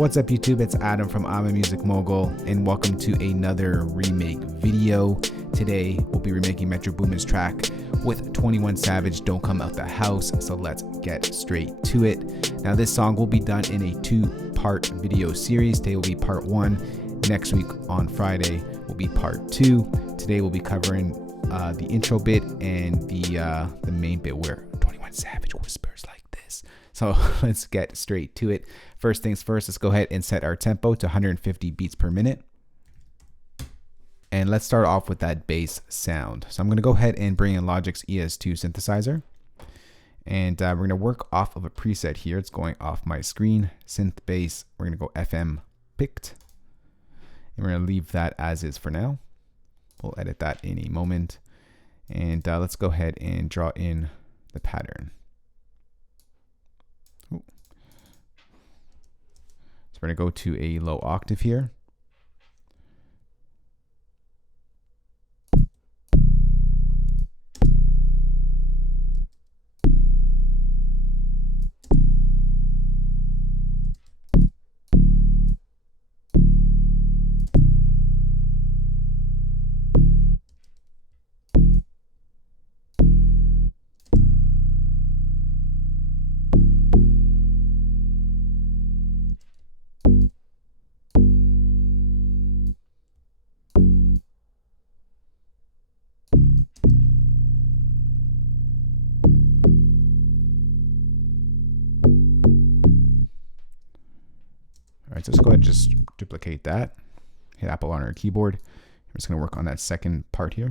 What's up YouTube, it's Adam from I'm a Music Mogul and welcome to another remake video. Today we'll be remaking Metro Boomin's track with 21 Savage, Don't Come Out the House, so let's get straight to it. Now this song will be done in a 2-part video series. Today will be part 1, next week on Friday will be part 2. Today we'll be covering the intro bit and the main bit where 21 Savage whispers like this. So let's get straight to it. First things first, let's go ahead and set our tempo to 150 beats per minute. And let's start off with that bass sound. So I'm going to go ahead and bring in Logic's ES2 synthesizer. And we're going to work off of a preset here. It's going off my screen, synth bass. We're going to go FM picked. And we're going to leave that as is for now. We'll edit that in a moment. And let's go ahead and draw in the pattern. Ooh. So we're going to go to a low octave here. Alright, so let's go ahead and just duplicate that. Hit Apple on our keyboard. I'm just going to work on that second part here.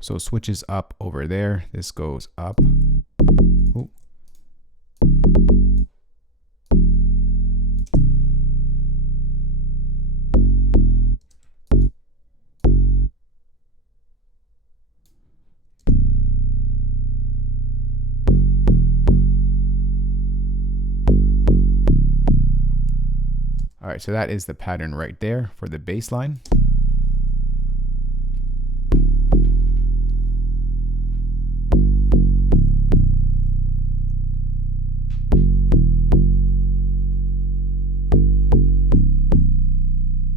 So switches up over there. This goes up. Ooh. All right, so that is the pattern right there for the bass line.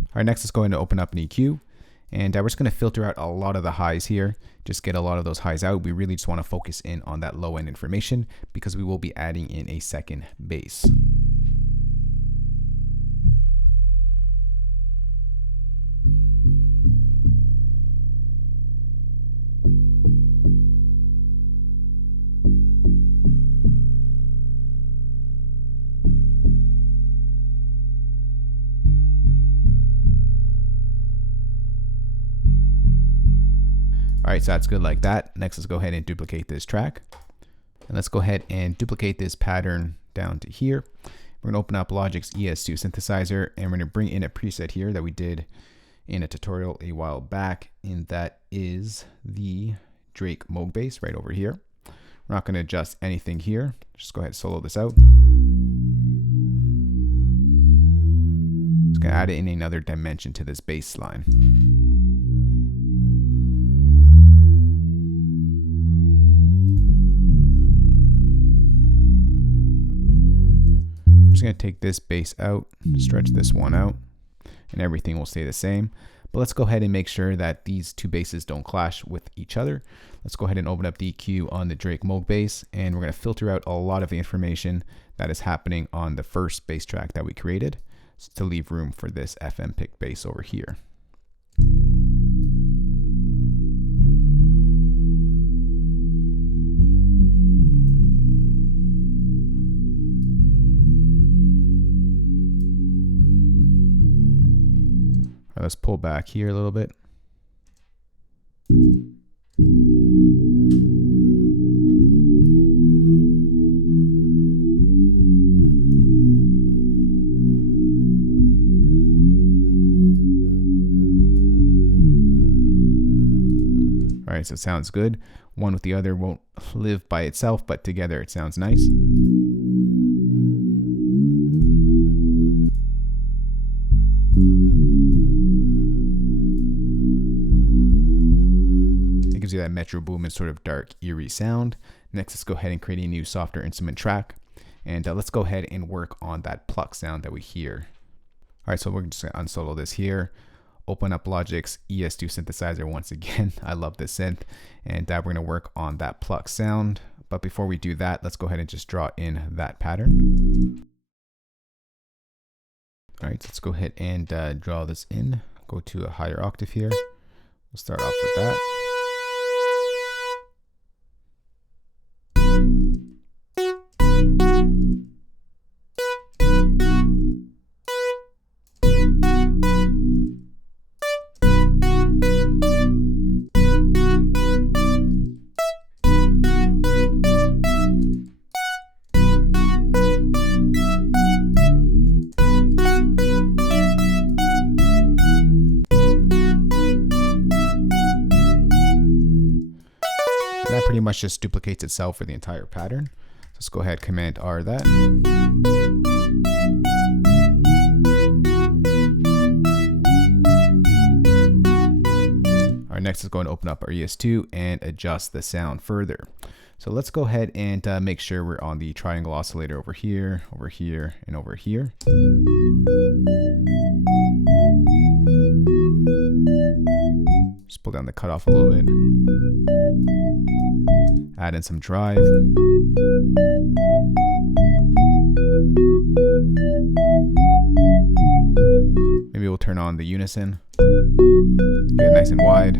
All right, next let's go ahead and open up an EQ. And we're just going to filter out a lot of the highs here. Just get a lot of those highs out. We really just want to focus in on that low end information because we will be adding in a second bass. All right, so that's good like that. Next, let's go ahead and duplicate this track. And let's go ahead and duplicate this pattern down to here. We're gonna open up Logic's ES2 synthesizer and we're gonna bring in a preset here that we did in a tutorial a while back. And that is the Drake Moog bass right over here. We're not gonna adjust anything here. Just go ahead and solo this out. Just gonna add in another dimension to this bass line. I'm just going to take this bass out, stretch this one out, and everything will stay the same. But let's go ahead and make sure that these two basses don't clash with each other. Let's go ahead and open up the EQ on the Drake Moog bass, and we're going to filter out a lot of the information that is happening on the first bass track that we created to leave room for this FM pick bass over here. Let's pull back here a little bit. All right, so it sounds good. One with the other won't live by itself, but together it sounds nice. you that Metro Boomin sort of dark, eerie sound. Next, let's go ahead and create a new softer instrument track. And let's go ahead and work on that pluck sound that we hear. All right, so we're just gonna unsolo this here. Open up Logic's ES2 synthesizer once again. I love this synth. And we're gonna work on that pluck sound. But before we do that, let's go ahead and just draw in that pattern. All right, so let's go ahead and draw this in. Go to a higher octave here. We'll start off with that. That pretty much just duplicates itself for the entire pattern. So let's go ahead, Command R that. All right, next let's go and open up our ES2 and adjust the sound further. So let's go ahead and make sure we're on the triangle oscillator over here, and over here. Just pull down the cutoff a little bit. Add in some drive. Maybe we'll turn on the unison. Get it nice and wide.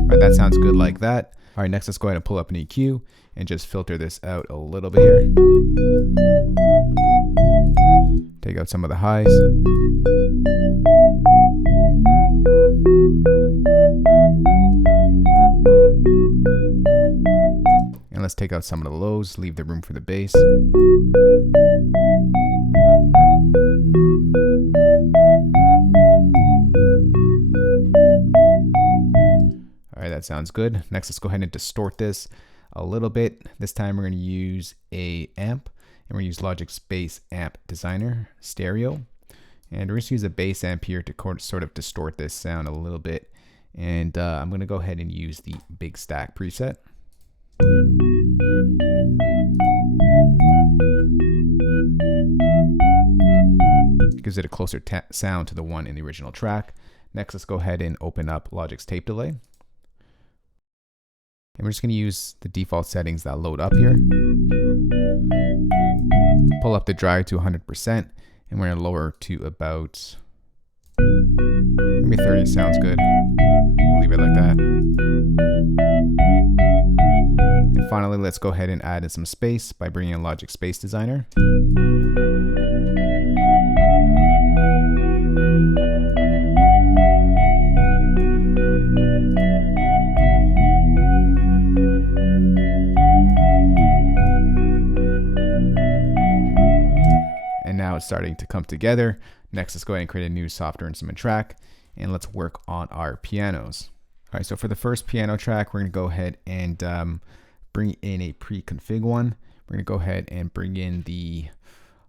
All right, that sounds good like that. All right, next let's go ahead and pull up an EQ and just filter this out a little bit here. Take out some of the highs. And let's take out some of the lows, leave the room for the bass. All right, that sounds good. Next, let's go ahead and distort this a little bit. This time we're going to use a amp, and we're going to use Logic's Bass Amp Designer Stereo. And we're going to use a bass amp here to sort of distort this sound a little bit. And I'm going to go ahead and use the Big Stack preset. Gives it a closer sound to the one in the original track. Next, let's go ahead and open up Logic's tape delay. And we're just going to use the default settings that load up here. Pull up the drive to 100%, and we're going to lower to about maybe 30 sounds good. We'll leave it like that. And finally, let's go ahead and add in some space by bringing in Logic Space Designer. And now it's starting to come together. Next, let's go ahead and create a new softer instrument track, and let's work on our pianos. All right, so for the first piano track, we're going to go ahead and bring in a pre-config one. We're going to go ahead and bring in the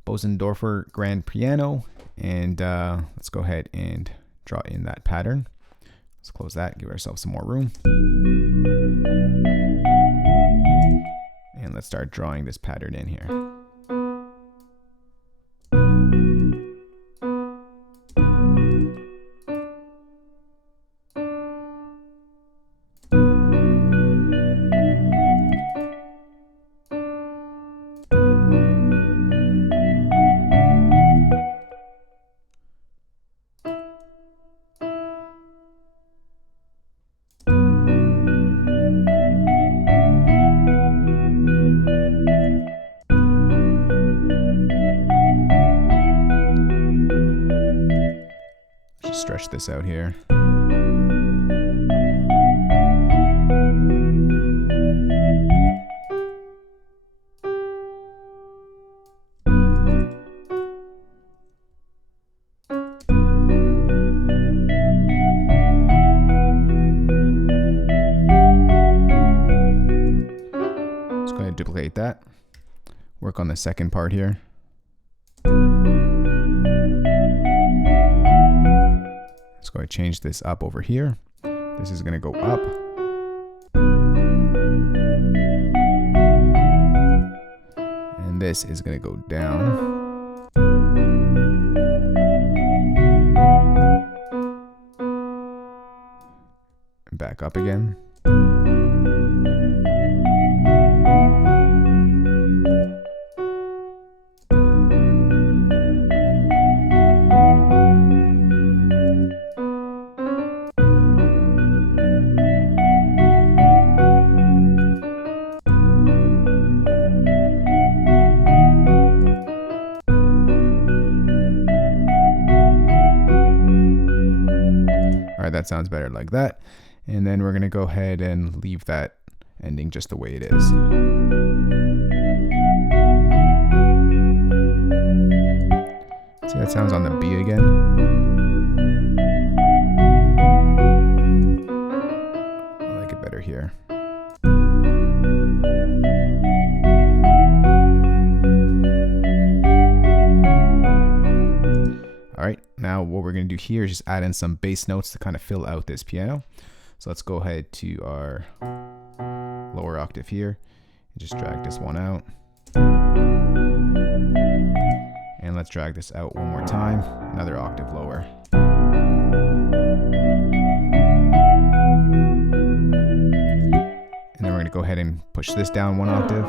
Bosendorfer Grand Piano, and let's go ahead and draw in that pattern. Let's close that, give ourselves some more room. And let's start drawing this pattern in here. Stretch this out here. Let's go ahead and duplicate that. Work on the second part here. go ahead and change this up over here. This is going to go up. And this is going to go down. And back up again. All right, that sounds better like that. And then we're going to go ahead and leave that ending just the way it is. See, that sounds on the B again. I like it better here. All right, now what we're going to do here is just add in some bass notes to kind of fill out this piano. So let's go ahead to our lower octave here and just drag this one out. And let's drag this out one more time, another octave lower. And then we're going to go ahead and push this down one octave.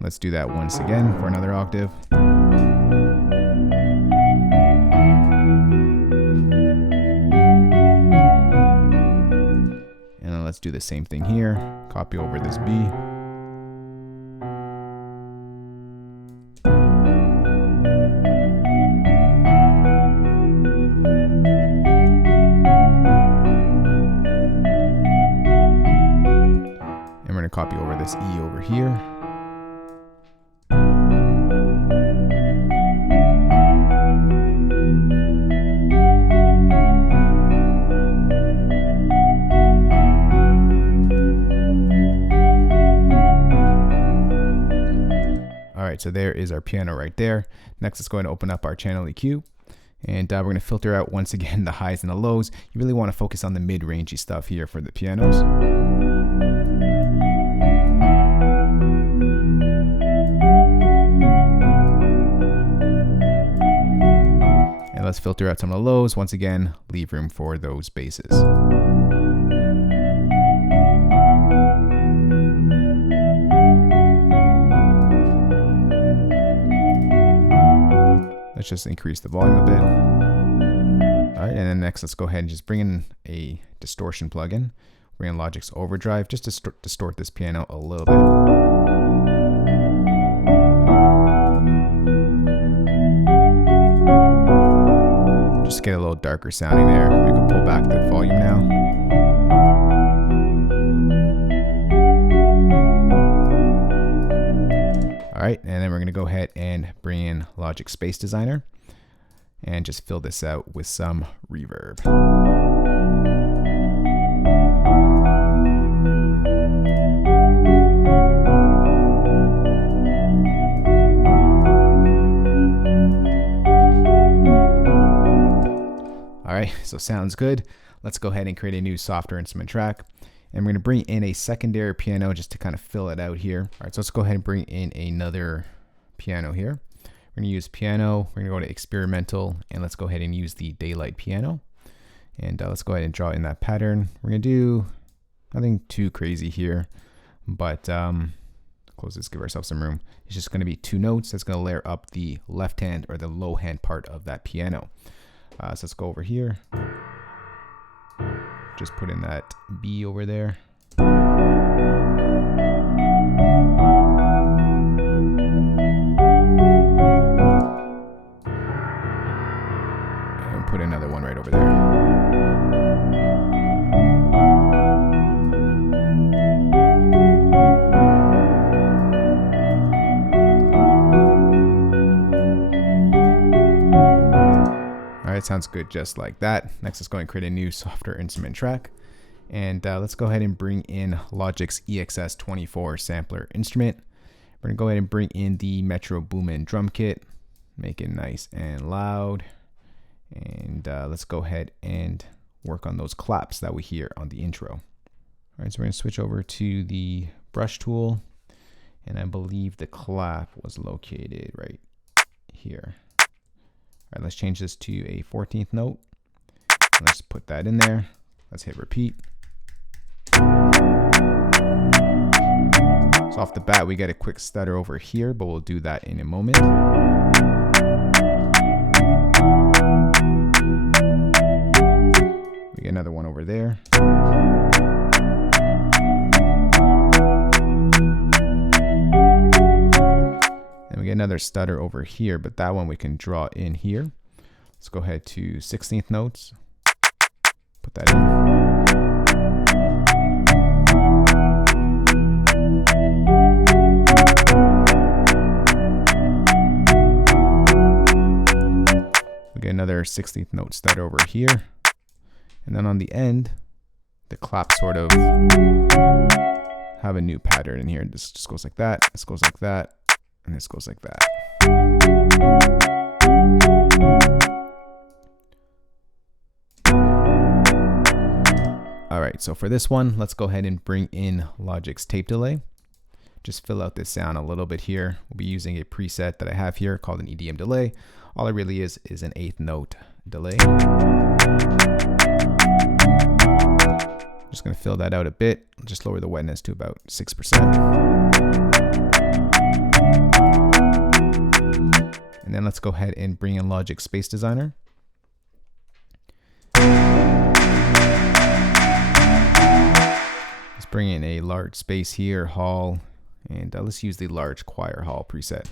Let's do that once again for another octave. And then let's do the same thing here. Copy over this B. And we're going to copy over this E over here. Alright, so there is our piano right there. Next, let's go ahead and open up our channel EQ. And we're going to filter out once again the highs and the lows. You really want to focus on the mid-rangey stuff here for the pianos. And let's filter out some of the lows. Once again, leave room for those basses. Let's just increase the volume a bit. All right, and then next, let's go ahead and just bring in a distortion plugin. Bring in Logic's Overdrive just to distort this piano a little bit. Just get a little darker sounding there. We can pull back the volume now. All right, and then we're going to go ahead and bring in Logic Space Designer and just fill this out with some reverb. All right, so sounds good. Let's go ahead and create a new software instrument track. And we're going to bring in a secondary piano just to kind of fill it out here. All right, so let's go ahead and bring in another piano here. We're going to use piano. We're going to go to experimental, and let's go ahead and use the daylight piano. And let's go ahead and draw in that pattern. We're going to do nothing too crazy here, but close this, give ourselves some room. It's just going to be two notes. That's going to layer up the left hand or the low hand part of that piano. So let's go over here. Just put in that B over there. And put another one right over there. Alright, sounds good just like that. Next, let's go ahead and create a new software instrument track. And let's go ahead and bring in Logic's EXS24 sampler instrument. We're gonna go ahead and bring in the Metro Boomin drum kit, make it nice and loud. And let's go ahead and work on those claps that we hear on the intro. All right, so we're gonna switch over to the brush tool, and I believe the clap was located right here. All right, let's change this to a 14th note. Let's put that in there. Let's hit repeat. So off the bat, we get a quick stutter over here, but we'll do that in a moment. We get another one over there. And we get another stutter over here, but that one we can draw in here. Let's go ahead to 16th notes. Put that in. Another 16th note stutter over here, and then on the end the clap sort of have a new pattern in here. This just goes like that, this goes like that, and this goes like that. All right, so for this one, let's go ahead and bring in Logic's tape delay. Just fill out this sound a little bit here. We'll be using a preset that I have here called an EDM delay. All it really is an 8th note delay. Just gonna fill that out a bit. Just lower the wetness to about 6%. And then let's go ahead and bring in Logic Space Designer. Let's bring in a large space here, hall, and let's use the large choir hall preset.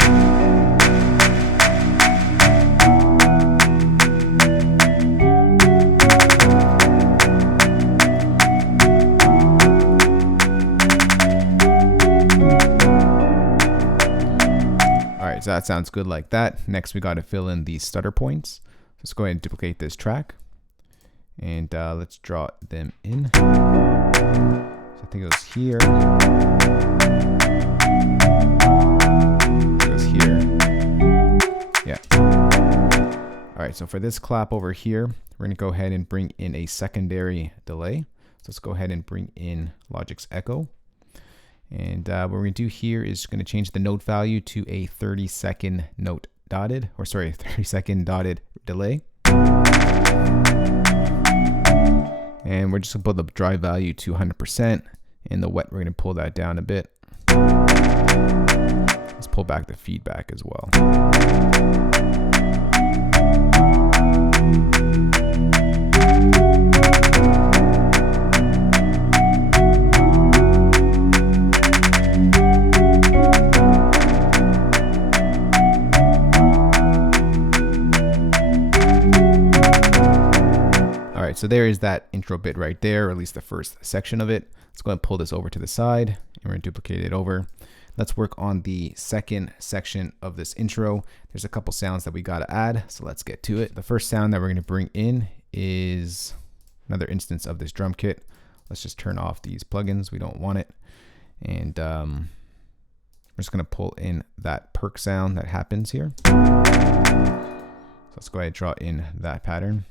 Alright, so that sounds good like that. Next we got to fill in the stutter points. Let's go ahead and duplicate this track, and let's draw them in. So I think it was here. It was here. Yeah. Alright, so for this clap over here, we're going to go ahead and bring in a secondary delay. So let's go ahead and bring in Logic's echo. And what we're going to do here is going to change the note value to a 30-second note dotted, or sorry, 30-second dotted delay. And we're just going to pull the dry value to 100%. And the wet, we're going to pull that down a bit. Let's pull back the feedback as well. Alright, so there is that intro bit right there, or at least the first section of it. Let's go ahead and pull this over to the side, and we're going to duplicate it over. Let's work on the second section of this intro. There's a couple sounds that we got to add, so let's get to it. The first sound that we're going to bring in is another instance of this drum kit. Let's just turn off these plugins. We don't want it. And we're just going to pull in that perc sound that happens here. So let's go ahead and draw in that pattern.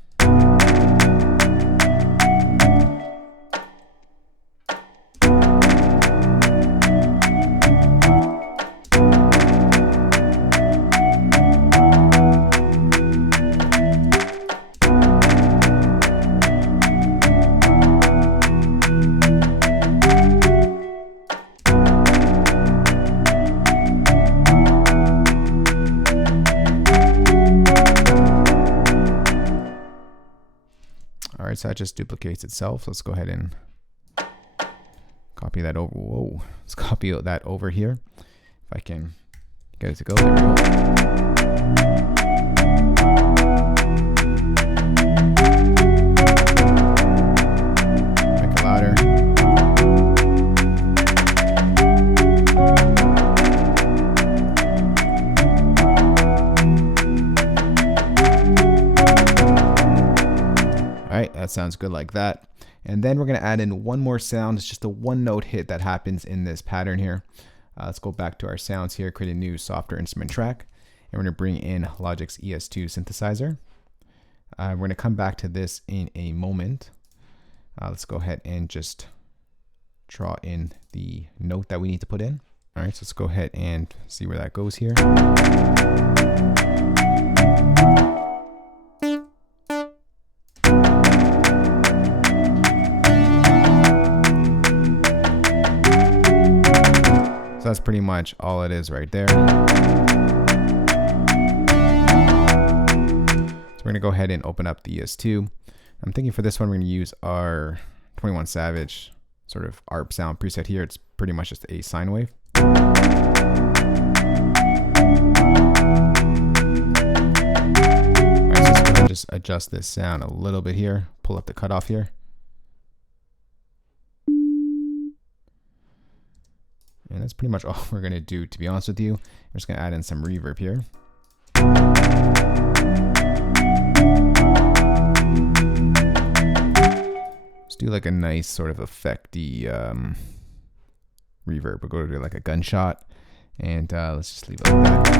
Alright, so that just duplicates itself. Let's go ahead and copy that over. Whoa, let's copy that over here. If I can get it to go, there we go. Make it louder. Alright, that sounds good like that. And then we're going to add in one more sound. It's just a one note hit that happens in this pattern here. Let's go back to our sounds here, create a new software instrument track, and we're going to bring in Logic's ES2 synthesizer. We're going to come back to this in a moment. Let's go ahead and just draw in the note that we need to put in. All right, so let's go ahead and see where that goes here. So that's pretty much all it is right there. So we're gonna go ahead and open up the ES2. I'm thinking for this one, we're gonna use our 21 Savage sort of ARP sound preset here. It's pretty much just a sine wave. All right, so let's go ahead and just adjust this sound a little bit here. Pull up the cutoff here. And that's pretty much all we're going to do, to be honest with you. I'm just going to add in some reverb here. Let's do like a nice sort of effecty reverb. We'll go to like a gunshot, and let's just leave it like that.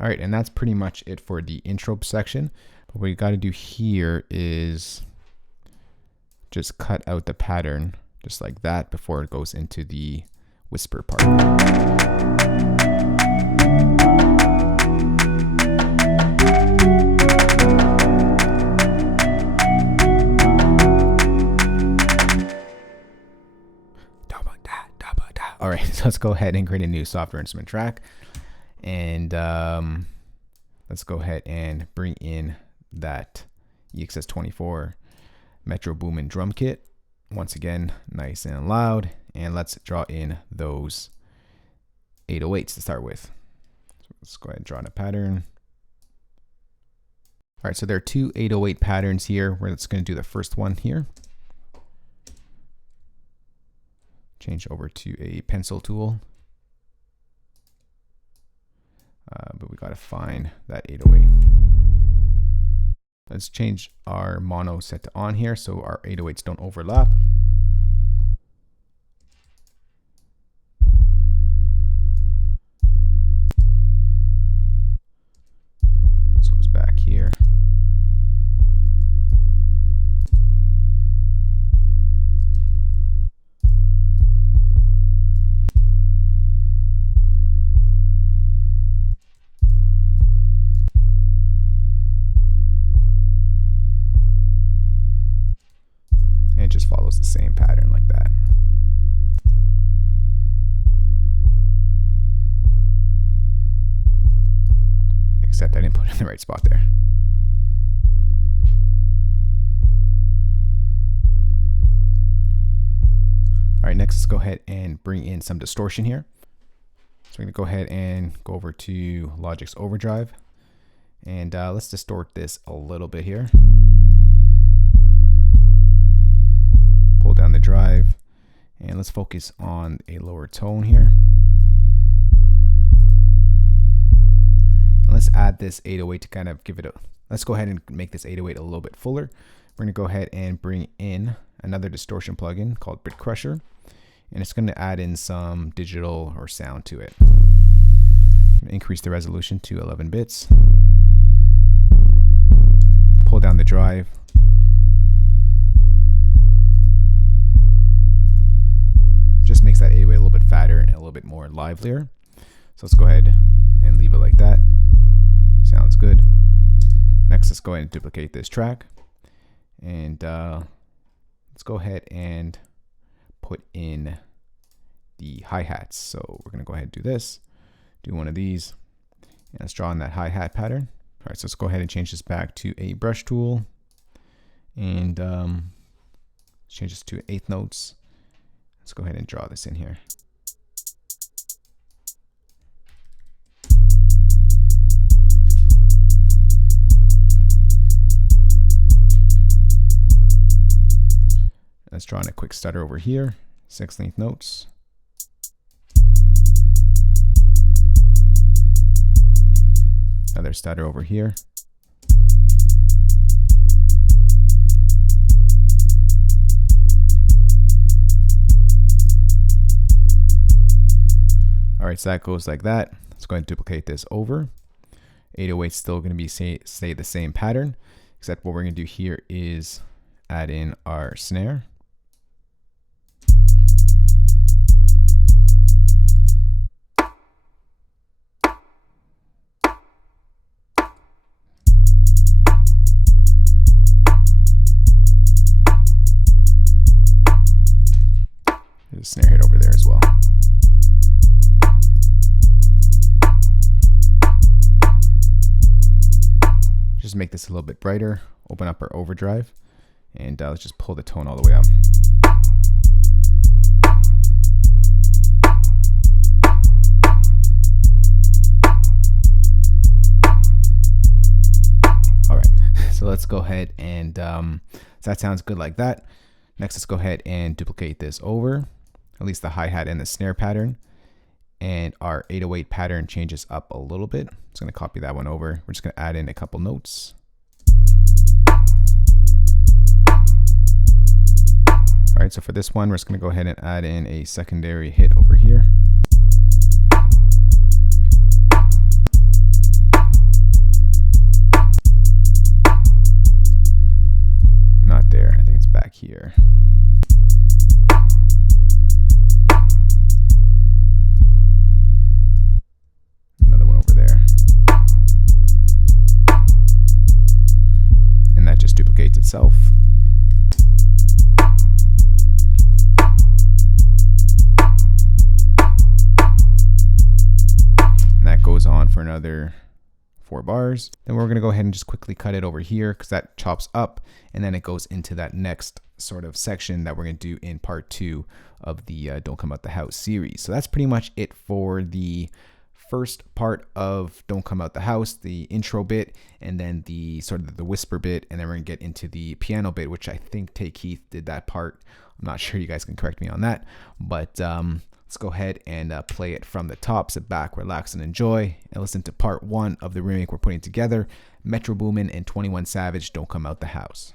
All right, and that's pretty much it for the intro section. But what we got to do here is just cut out the pattern just like that before it goes into the whisper part. All right, so let's go ahead and create a new software instrument track. And let's go ahead and bring in that EXS24 Metro Boomin drum kit. Once again, nice and loud. And let's draw in those 808s to start with. So let's go ahead and draw in a pattern. All right, so there are two 808 patterns here. We're just going to do the first one here. Change over to a pencil tool. But we got to find that 808. Let's change our mono set to on here so our 808s don't overlap. This goes back here. It just follows the same pattern like that. Except I didn't put it in the right spot there. All right, next let's go ahead and bring in some distortion here. So we're gonna go ahead and go over to Logic's Overdrive. And let's distort this a little bit here. Pull down the drive, and let's focus on a lower tone here. And let's add this 808 to kind of give it a, let's go ahead and make this 808 a little bit fuller. We're going to go ahead and bring in another distortion plugin called Bit Crusher, and it's going to add in some digital or sound to it. Increase the resolution to 11 bits. Pull down the drive. Just makes that 808 a little bit fatter and a little bit more livelier. So let's go ahead and leave it like that. Sounds good. Next, let's go ahead and duplicate this track. And let's go ahead and put in the hi-hats. So we're going to go ahead and do this. Do one of these. And let's draw in that hi-hat pattern. All right, so let's go ahead and change this back to a brush tool. And change this to 8th notes. Let's go ahead and draw this in here. Let's draw in a quick stutter over here. 6/length notes. Another stutter over here. All right, so that goes like that. Let's go ahead and duplicate this over. 808 is still going to be stay the same pattern, except what we're going to do here is add in our snare. There's a snare hit over there as well. Just make this a little bit brighter, open up our overdrive, and let's just pull the tone all the way up. All right, so let's go ahead and, so that sounds good like that. Next, let's go ahead and duplicate this over, at least the hi-hat and the snare pattern. And our 808 pattern changes up a little bit. I'm just going to copy that one over. We're just going to add in a couple notes. All right, so for this one, we're just going to go ahead and add in a secondary hit over here. Not there, I think it's back here. And that just duplicates itself. And that goes on for another 4 bars. Then we're going to go ahead and just quickly cut it over here because that chops up, and then it goes into that next sort of section that we're going to do in part 2 of the Don't Come Out the House series. So that's pretty much it for the first part of Don't Come Out the House, the intro bit, and then the sort of the whisper bit, and then we're gonna get into the piano bit, which I think Tay Keith did that part. I'm not sure, you guys can correct me on that, but let's go ahead and play it from the top. Sit back, relax, and enjoy, and listen to part 1 of the remake we're putting together, Metro Boomin and 21 Savage, Don't Come Out the House.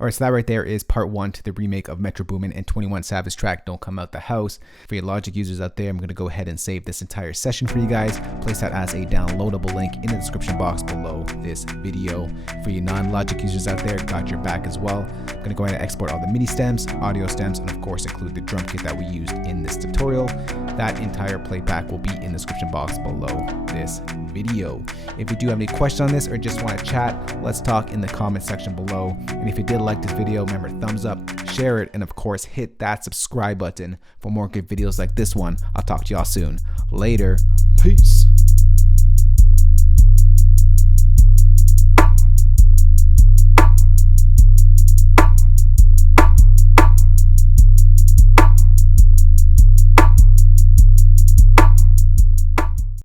All right, so that right there is part 1 to the remake of Metro Boomin and 21 Savage track, Don't Come Out the House. For your Logic users out there, I'm going to go ahead and save this entire session for you guys. Place that as a downloadable link in the description box below this video. For you non-Logic users out there, got your back as well. I'm going to go ahead and export all the MIDI stems, audio stems, and of course include the drum kit that we used in this tutorial. That entire playback will be in the description box below this video. If you do have any questions on this or just want to chat, let's talk in the comment section below. And if you did like this video, remember, thumbs up, share it, and of course hit that subscribe button for more good videos like this one. I'll talk to y'all soon. Later. Peace.